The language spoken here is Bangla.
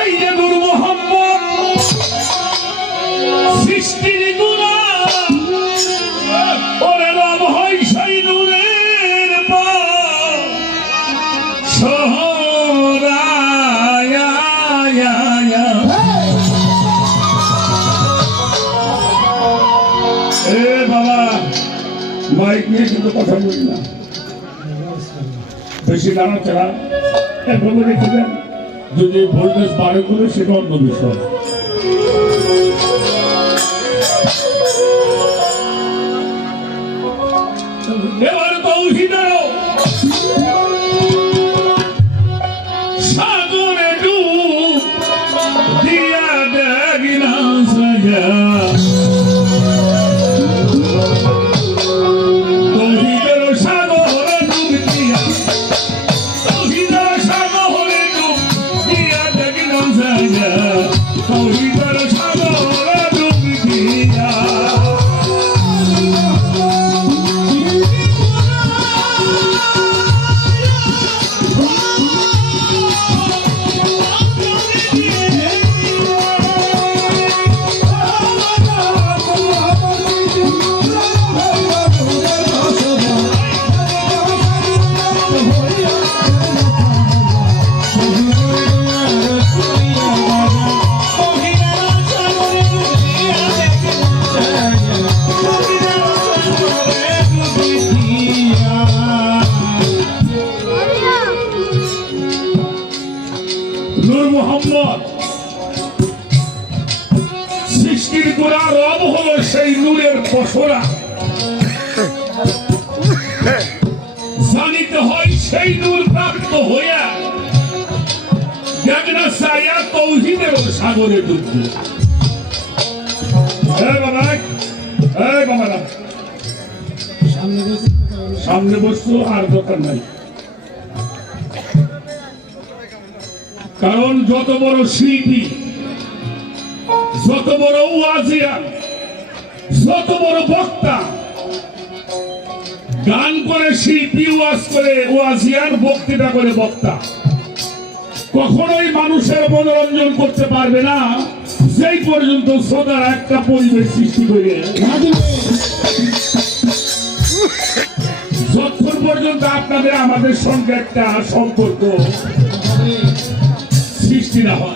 এই যে নূর মোহাম্মদ সৃষ্টির গুণা ওরে রব হয় সেই নূরের সহরায়া। এ বাবা মাইক নিয়ে কিন্তু কথা বলি না, বেশি নাড়াচাড়া এভাবে রেখে দেন। যদি ভোল্টেজ বাড়ে করে সেটা অন্য বিষয়। এবার তৌহিদেরও সাগরে ডুব দিয়া দেখি না সাজা। তৌহিদেরও সাগরে ডুব দিয়া, তৌহিদের সাগরে ডুব দিয়া দেখি না সাজা। তৌহিদের সাগরে ডুব দিয়া নূর মোহাম্মদ সৃষ্টির গোড়া রব হলো সেই নূরের পসরা। জানিতে হয় সেই নূর প্রাপ্ত হইয়া দেখনা চাইয়া তৌহিদের সাগরে ডুববে। বাবা সামনে বসছো আর দরকার নাই, কারণ যত বড় শিল্পী, যত বড় ওয়াজিয়ান, যত বড় বক্তা, গান করে শিল্পী, ওয়াজ করে ওয়াজিয়ান, বক্তৃতা করে বক্তা, কখনোই মানুষের মনোরঞ্জন করতে পারবে না যেই পর্যন্ত শ্রোতার একটা পরিবেশ সৃষ্টি করে, যতক্ষণ পর্যন্ত আপনাদের আমাদের সঙ্গে একটা সম্পর্ক সৃষ্টি না হয়।